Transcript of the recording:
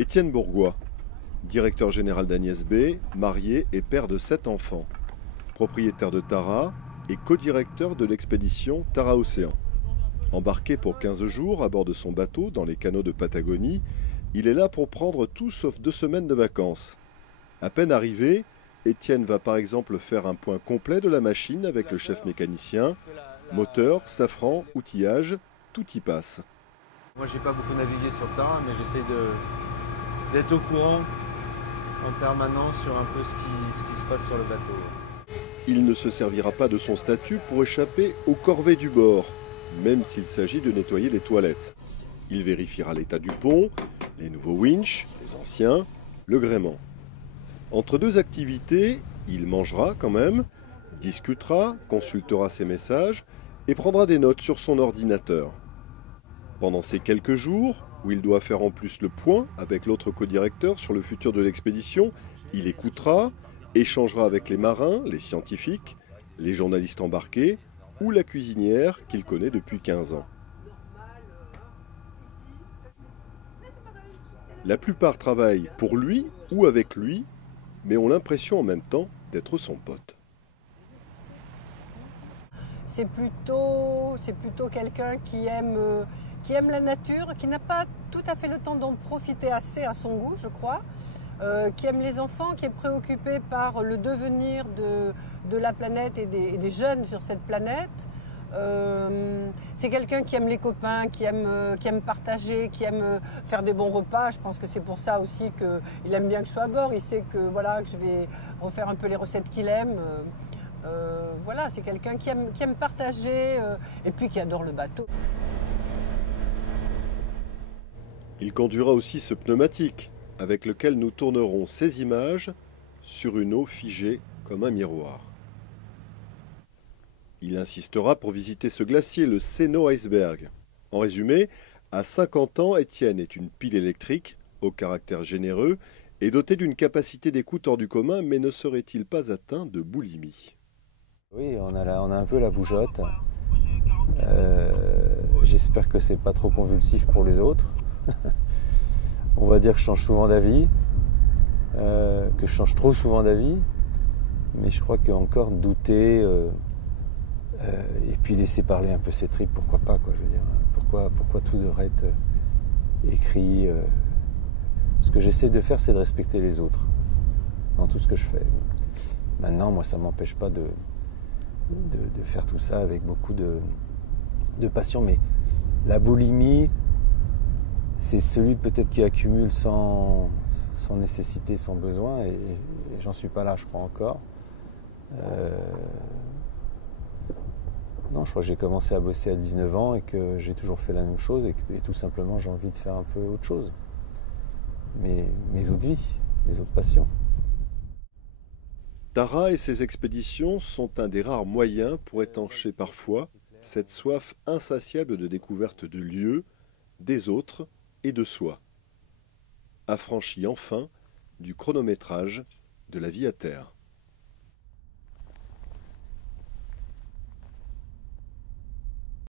Étienne Bourgois, directeur général d'Agnès B, marié et père de 7 enfants, propriétaire de Tara et co-directeur de l'expédition Tara Océan. Embarqué pour 15 jours à bord de son bateau dans les canaux de Patagonie, il est là pour prendre tout sauf 2 semaines de vacances. À peine arrivé, Étienne va par exemple faire un point complet de la machine avec le chef mécanicien. Moteur, safran, outillage, tout y passe. Moi j'ai pas beaucoup navigué sur le Tara, mais j'essaie d'être au courant en permanence sur un peu ce qui se passe sur le bateau. Il ne se servira pas de son statut pour échapper aux corvées du bord, même s'il s'agit de nettoyer les toilettes. Il vérifiera l'état du pont, les nouveaux winches, les anciens, le gréement. Entre deux activités, il mangera quand même, discutera, consultera ses messages et prendra des notes sur son ordinateur. Pendant ces quelques jours, où il doit faire en plus le point avec l'autre codirecteur sur le futur de l'expédition, il écoutera, échangera avec les marins, les scientifiques, les journalistes embarqués ou la cuisinière qu'il connaît depuis 15 ans. La plupart travaillent pour lui ou avec lui, mais ont l'impression en même temps d'être son pote. C'est plutôt quelqu'un qui aime la nature, qui n'a pas tout à fait le temps d'en profiter assez à son goût, je crois, qui aime les enfants, qui est préoccupé par le devenir de la planète et des jeunes sur cette planète. C'est quelqu'un qui aime les copains, qui aime partager, qui aime faire des bons repas. Je pense que c'est pour ça aussi qu'il aime bien que je sois à bord. Il sait que, voilà, que je vais refaire un peu les recettes qu'il aime. Voilà, c'est quelqu'un qui aime partager et puis qui adore le bateau. Il conduira aussi ce pneumatique, avec lequel nous tournerons ces images sur une eau figée comme un miroir. Il insistera pour visiter ce glacier, le Seno Iceberg. En résumé, à 50 ans, Étienne est une pile électrique, au caractère généreux, et doté d'une capacité d'écoute hors du commun, mais ne serait-il pas atteint de boulimie? Oui, on a un peu la bougeotte. J'espère que c'est pas trop convulsif pour les autres. On va dire que je change souvent d'avis, que je change trop souvent d'avis, mais je crois qu'encore douter et puis laisser parler un peu ses tripes, pourquoi pas, quoi, je veux dire. Pourquoi tout devrait être écrit. Ce que j'essaie de faire, c'est de respecter les autres dans tout ce que je fais. Maintenant, moi, ça ne m'empêche pas de faire tout ça avec beaucoup de passion, mais la boulimie, c'est celui peut-être qui accumule sans nécessité, sans besoin, et j'en suis pas là, je crois encore. Non, je crois que j'ai commencé à bosser à 19 ans et que j'ai toujours fait la même chose et tout simplement j'ai envie de faire un peu autre chose. Mes autres vies, mes autres passions. Tara et ses expéditions sont un des rares moyens pour étancher parfois cette soif insatiable de découverte de lieux, des autres et de soi. Affranchi enfin du chronométrage de la vie à terre.